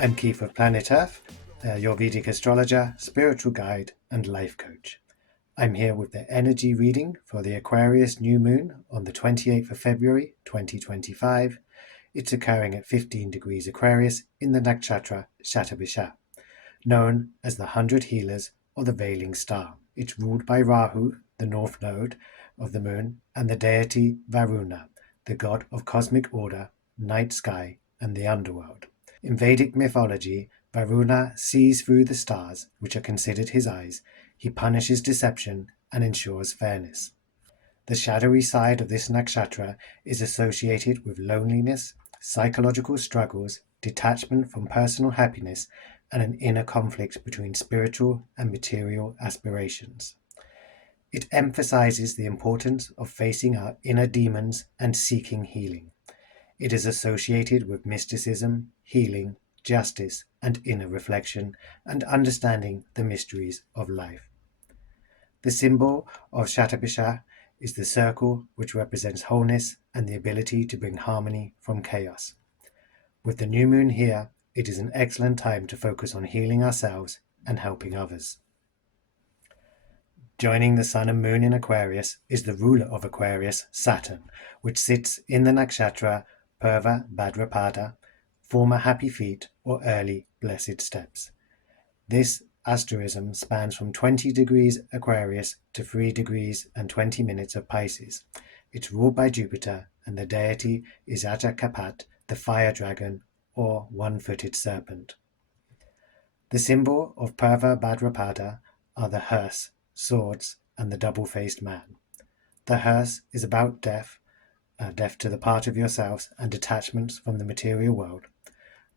I'm Keith of Planet Earth, your Vedic astrologer, spiritual guide, and life coach. I'm here with the energy reading for the Aquarius new moon on the 28th of February 2025. It's occurring at 15 degrees Aquarius in the nakshatra Shatabhisha, known as the 100 Healers or the Veiling Star. It's ruled by Rahu, the north node of the moon, and the deity Varuna, the god of cosmic order, night sky, and the underworld. In Vedic mythology, Varuna sees through the stars, which are considered his eyes. He punishes deception and ensures fairness. The shadowy side of this nakshatra is associated with loneliness, psychological struggles, detachment from personal happiness, and an inner conflict between spiritual and material aspirations. It emphasizes the importance of facing our inner demons and seeking healing. It is associated with mysticism, healing, justice, and inner reflection, and understanding the mysteries of life. The symbol of Shatabhisha is the circle, which represents wholeness and the ability to bring harmony from chaos. With the new moon here, it is an excellent time to focus on healing ourselves and helping others. Joining the sun and moon in Aquarius is the ruler of Aquarius, Saturn, which sits in the nakshatra Purva Bhadrapada, former happy feet or early blessed steps. This asterism spans from 20 degrees Aquarius to 3 degrees and 20 minutes of Pisces. It's ruled by Jupiter, and the deity is Ajakapat, the fire dragon or one-footed serpent. The symbol of Purva Bhadrapada are the hearse, swords, and the double-faced man. The hearse is about death to the part of yourselves and detachments from the material world.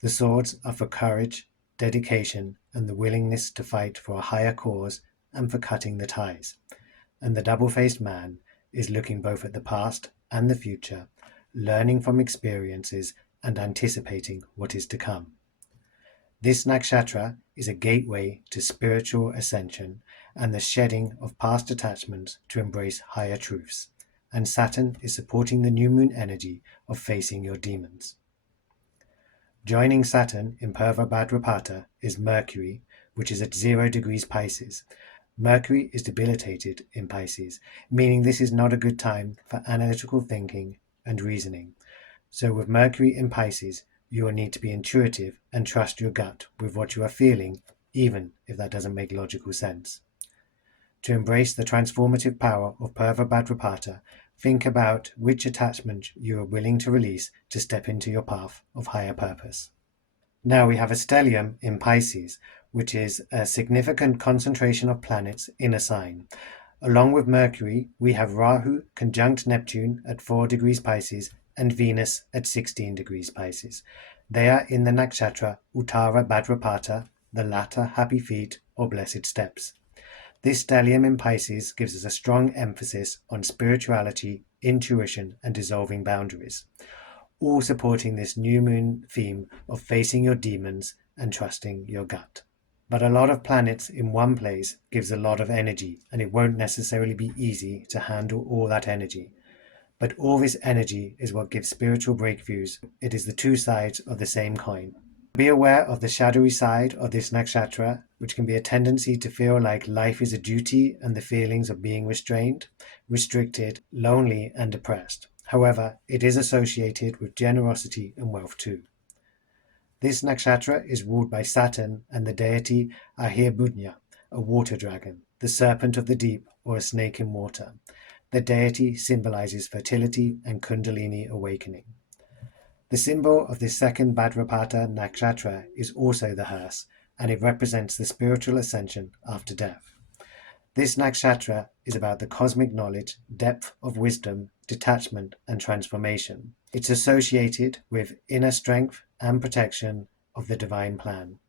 The swords are for courage, dedication, and the willingness to fight for a higher cause and for cutting the ties. And the double-faced man is looking both at the past and the future, learning from experiences and anticipating what is to come. This nakshatra is a gateway to spiritual ascension and the shedding of past attachments to embrace higher truths. And Saturn is supporting the new moon energy of facing your demons. Joining Saturn in Purva Bhadrapada is Mercury, which is at 0 degrees Pisces. Mercury is debilitated in Pisces, meaning this is not a good time for analytical thinking and reasoning. So with Mercury in Pisces, you will need to be intuitive and trust your gut with what you are feeling, even if that doesn't make logical sense. To embrace the transformative power of Purva Bhadrapada, think about which attachment you are willing to release to step into your path of higher purpose. Now we have a stellium in Pisces, which is a significant concentration of planets in a sign. Along with Mercury, we have Rahu conjunct Neptune at 4 degrees Pisces and Venus at 16 degrees Pisces. They are in the nakshatra Uttara Bhadrapada, the latter happy feet or blessed steps. This stellium in Pisces gives us a strong emphasis on spirituality, intuition, and dissolving boundaries, all supporting this new moon theme of facing your demons and trusting your gut. But a lot of planets in one place gives a lot of energy, and it won't necessarily be easy to handle all that energy. But all this energy is what gives spiritual breakthroughs. It is the two sides of the same coin. Be aware of the shadowy side of this nakshatra, which can be a tendency to feel like life is a duty and the feelings of being restrained, restricted, lonely, and depressed. However, it is associated with generosity and wealth too. This nakshatra is ruled by Saturn and the deity Ahirbudnya, a water dragon, the serpent of the deep or a snake in water. The deity symbolizes fertility and Kundalini awakening. The symbol of this second Bhadrapada nakshatra is also the hearse, and it represents the spiritual ascension after death. This nakshatra is about the cosmic knowledge, depth of wisdom, detachment, and transformation. It's associated with inner strength and protection of the divine plan.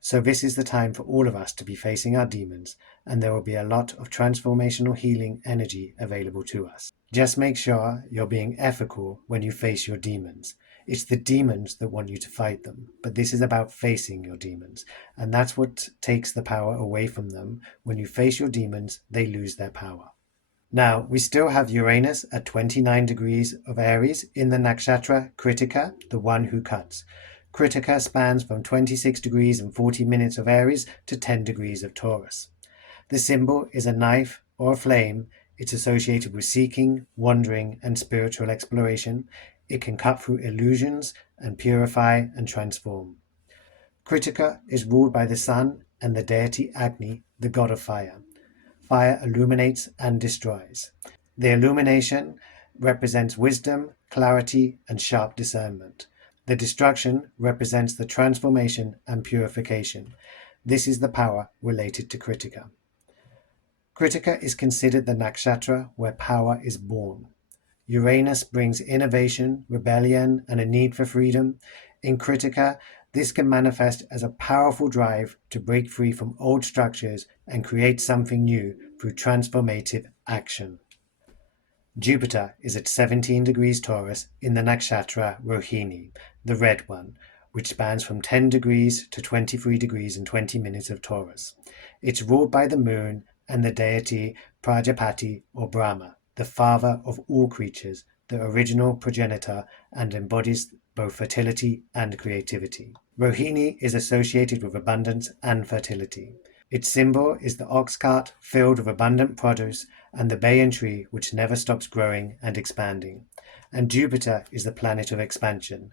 So this is the time for all of us to be facing our demons, and there will be a lot of transformational healing energy available to us. Just make sure you're being ethical when you face your demons. It's the demons that want you to fight them, but this is about facing your demons, and that's what takes the power away from them. When you face your demons, they lose their power. Now, we still have Uranus at 29 degrees of Aries in the nakshatra Kritika, the one who cuts. Kritika spans from 26 degrees and 40 minutes of Aries to 10 degrees of Taurus. The symbol is a knife or a flame. It's associated with seeking, wandering, and spiritual exploration. It can cut through illusions and purify and transform. Kritika is ruled by the sun and the deity Agni, the god of fire. Fire illuminates and destroys. The illumination represents wisdom, clarity, and sharp discernment. The destruction represents the transformation and purification. This is the power related to Kritika. Kritika is considered the nakshatra where power is born. Uranus brings innovation, rebellion, and a need for freedom. In Kritika, this can manifest as a powerful drive to break free from old structures and create something new through transformative action. Jupiter is at 17 degrees Taurus in the nakshatra Rohini, the red one, which spans from 10 degrees to 23 degrees and 20 minutes of Taurus. It's ruled by the moon and the deity Prajapati or Brahma, the father of all creatures, the original progenitor, and embodies both fertility and creativity. Rohini is associated with abundance and fertility. Its symbol is the ox cart filled with abundant produce and the banyan tree which never stops growing and expanding. And Jupiter is the planet of expansion.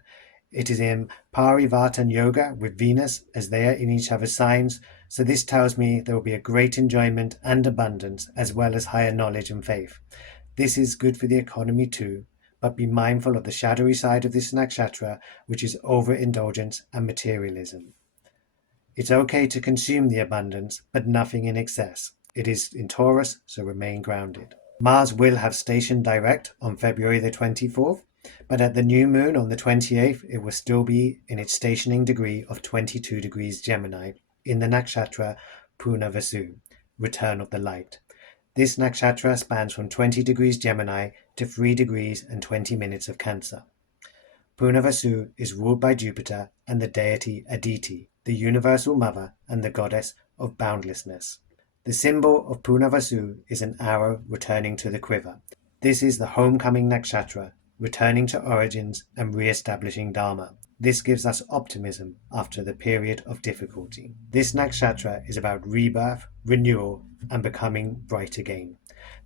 It is in Parivartan Yoga with Venus as they are in each other's signs, so this tells me there will be a great enjoyment and abundance as well as higher knowledge and faith. This is good for the economy too, but be mindful of the shadowy side of this nakshatra, which is overindulgence and materialism. It's okay to consume the abundance, but nothing in excess. It is in Taurus, so remain grounded. Mars will have station direct on February the 24th, but at the new moon on the 28th, it will still be in its stationing degree of 22 degrees Gemini in the nakshatra Punavasu, return of the light. This nakshatra spans from 20 degrees Gemini to 3 degrees and 20 minutes of Cancer. Punavasu is ruled by Jupiter and the deity Aditi, the universal mother and the goddess of boundlessness. The symbol of Punavasu is an arrow returning to the quiver. This is the homecoming nakshatra, returning to origins and re-establishing Dharma. This gives us optimism after the period of difficulty. This nakshatra is about rebirth, renewal, and becoming bright again.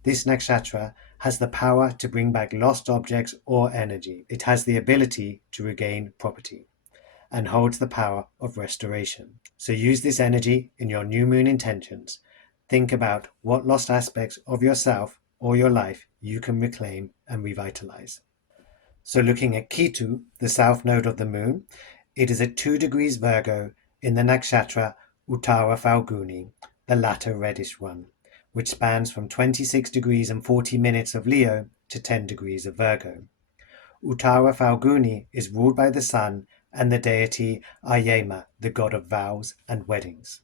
This nakshatra has the power to bring back lost objects or energy. It has the ability to regain property and holds the power of restoration. So use this energy in your new moon intentions. Think about what lost aspects of yourself or your life you can reclaim and revitalize. So looking at Ketu, the south node of the moon, it is at 2 degrees Virgo in the nakshatra Uttara Falguni, the latter reddish one, which spans from 26 degrees and 40 minutes of Leo to 10 degrees of Virgo. Uttara Falguni is ruled by the sun and the deity Ayema, the god of vows and weddings.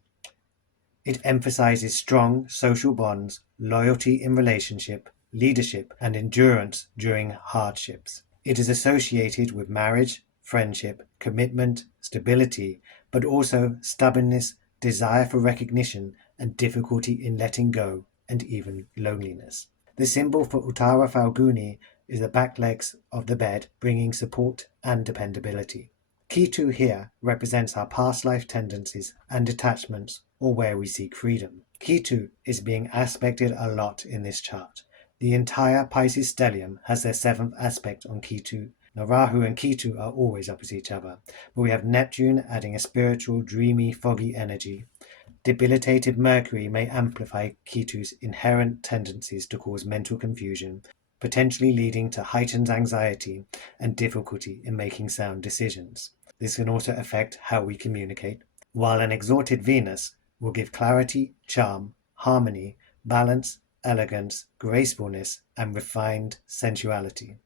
It emphasizes strong social bonds, loyalty in relationship, leadership, and endurance during hardships. It is associated with marriage, friendship, commitment, stability, but also stubbornness, desire for recognition, and difficulty in letting go, and even loneliness. The symbol for Uttara Falguni is the back legs of the bed, bringing support and dependability. Ketu here represents our past life tendencies and attachments, or where we seek freedom. Ketu is being aspected a lot in this chart. The entire Pisces stellium has their 7th aspect on Ketu. Now Rahu and Ketu are always opposite each other, but we have Neptune adding a spiritual, dreamy, foggy energy. Debilitated Mercury may amplify Ketu's inherent tendencies to cause mental confusion, potentially leading to heightened anxiety and difficulty in making sound decisions. This can also affect how we communicate, while an exalted Venus will give clarity, charm, harmony, balance, elegance, gracefulness, and refined sensuality.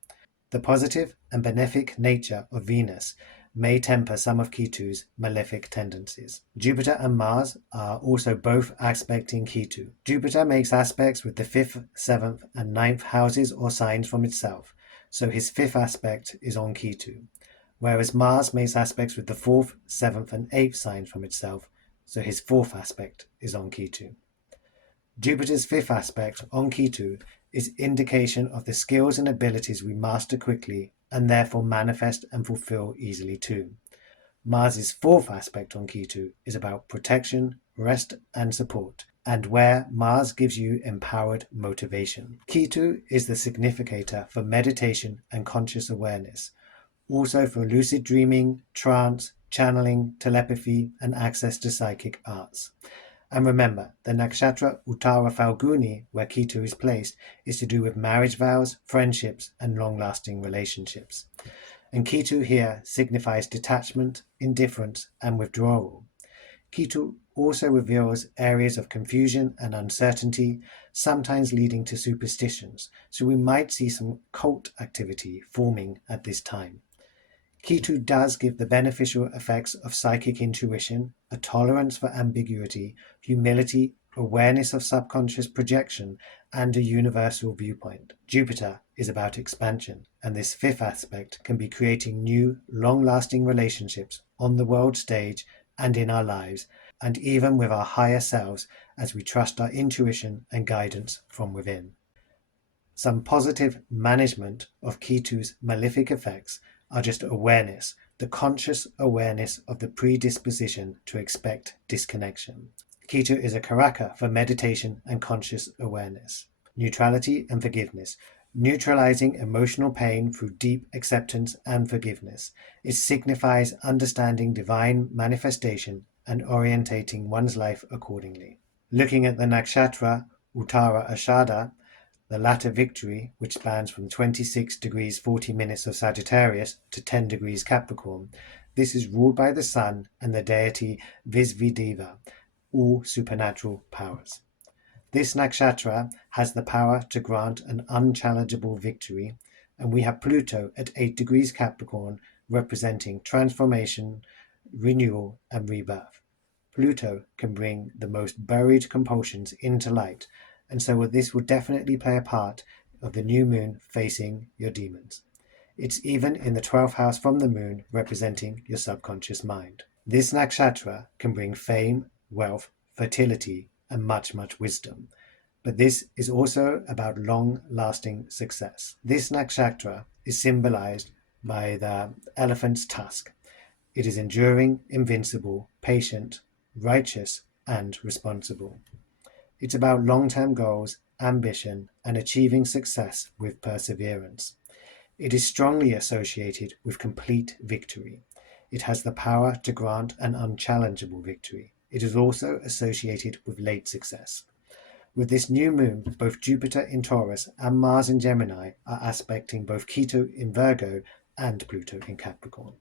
The positive and benefic nature of Venus may temper some of Ketu's malefic tendencies. Jupiter and Mars are also both aspecting Ketu. Jupiter makes aspects with the 5th, 7th, and 9th houses or signs from itself, so his 5th aspect is on Ketu, whereas Mars makes aspects with the 4th, 7th, and 8th signs from itself, so his 4th aspect is on Ketu. Jupiter's 5th aspect on Ketu is indication of the skills and abilities we master quickly and therefore manifest and fulfill easily too. Mars's fourth aspect on Ketu is about protection, rest, and support, and where Mars gives you empowered motivation. Ketu is the significator for meditation and conscious awareness, also for lucid dreaming, trance, channeling, telepathy, and access to psychic arts. And remember, the nakshatra Uttara Falguni, where Ketu is placed, is to do with marriage vows, friendships, and long-lasting relationships. And Ketu here signifies detachment, indifference, and withdrawal. Ketu also reveals areas of confusion and uncertainty, sometimes leading to superstitions, so we might see some cult activity forming at this time. Ketu does give the beneficial effects of psychic intuition, a tolerance for ambiguity, humility, awareness of subconscious projection, and a universal viewpoint. Jupiter is about expansion, and this fifth aspect can be creating new, long-lasting relationships on the world stage and in our lives, and even with our higher selves as we trust our intuition and guidance from within. Some positive management of Ketu's malefic effects are just awareness, the conscious awareness of the predisposition to expect disconnection. Ketu is a karaka for meditation and conscious awareness. Neutrality and forgiveness. Neutralizing emotional pain through deep acceptance and forgiveness. It signifies understanding divine manifestation and orientating one's life accordingly. Looking at the nakshatra Uttara Ashada, the latter victory, which spans from 26 degrees 40 minutes of Sagittarius to 10 degrees Capricorn, this is ruled by the sun and the deity Visvideva, all supernatural powers. This nakshatra has the power to grant an unchallengeable victory, and we have Pluto at 8 degrees Capricorn, representing transformation, renewal, and rebirth. Pluto can bring the most buried compulsions into light, and so this will definitely play a part of the new moon facing your demons. It's even in the 12th house from the moon, representing your subconscious mind. This nakshatra can bring fame, wealth, fertility, and much wisdom. But this is also about long-lasting success. This nakshatra is symbolized by the elephant's tusk. It is enduring, invincible, patient, righteous, and responsible. It's about long-term goals, ambition, and achieving success with perseverance. It is strongly associated with complete victory. It has the power to grant an unchallengeable victory. It is also associated with late success. With this new moon, both Jupiter in Taurus and Mars in Gemini are aspecting both Ketu in Virgo and Pluto in Capricorn.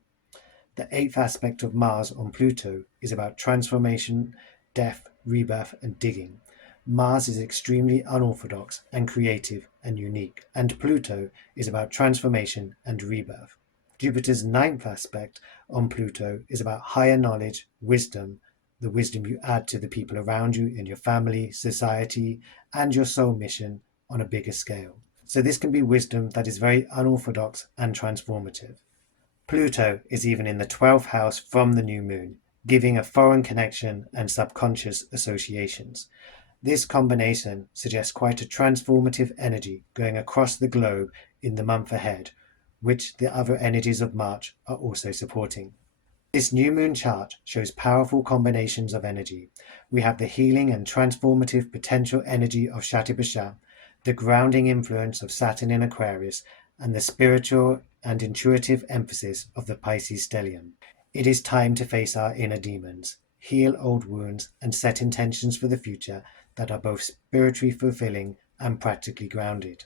The eighth aspect of Mars on Pluto is about transformation, death, rebirth, and digging. Mars is extremely unorthodox and creative and unique, and Pluto is about transformation and rebirth. Jupiter's ninth aspect on Pluto is about higher knowledge, wisdom, the wisdom you add to the people around you in your family, society, and your soul mission on a bigger scale. So this can be wisdom that is very unorthodox and transformative. Pluto is even in the 12th house from the new moon, giving a foreign connection and subconscious associations. This combination suggests quite a transformative energy going across the globe in the month ahead, which the other energies of March are also supporting. This new moon chart shows powerful combinations of energy. We have the healing and transformative potential energy of Shatabhisha, the grounding influence of Saturn in Aquarius, and the spiritual and intuitive emphasis of the Pisces stellium. It is time to face our inner demons, heal old wounds, and set intentions for the future that are both spiritually fulfilling and practically grounded.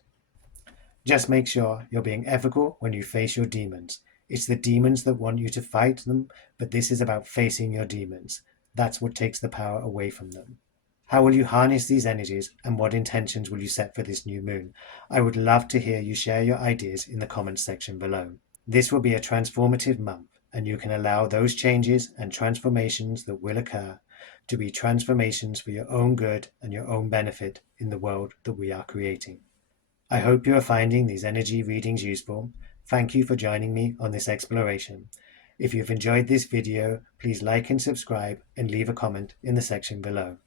Just make sure you're being ethical when you face your demons. It's the demons that want you to fight them, but this is about facing your demons. That's what takes the power away from them. How will you harness these energies, and what intentions will you set for this new moon? I would love to hear you share your ideas in the comments section below. This will be a transformative month, and you can allow those changes and transformations that will occur to be transformations for your own good and your own benefit in the world that we are creating. I hope you are finding these energy readings useful. Thank you for joining me on this exploration. If you've enjoyed this video, please like and subscribe and leave a comment in the section below.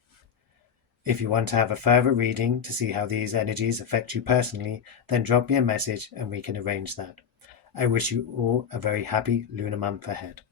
If you want to have a further reading to see how these energies affect you personally, then drop me a message and we can arrange that. I wish you all a very happy lunar month ahead.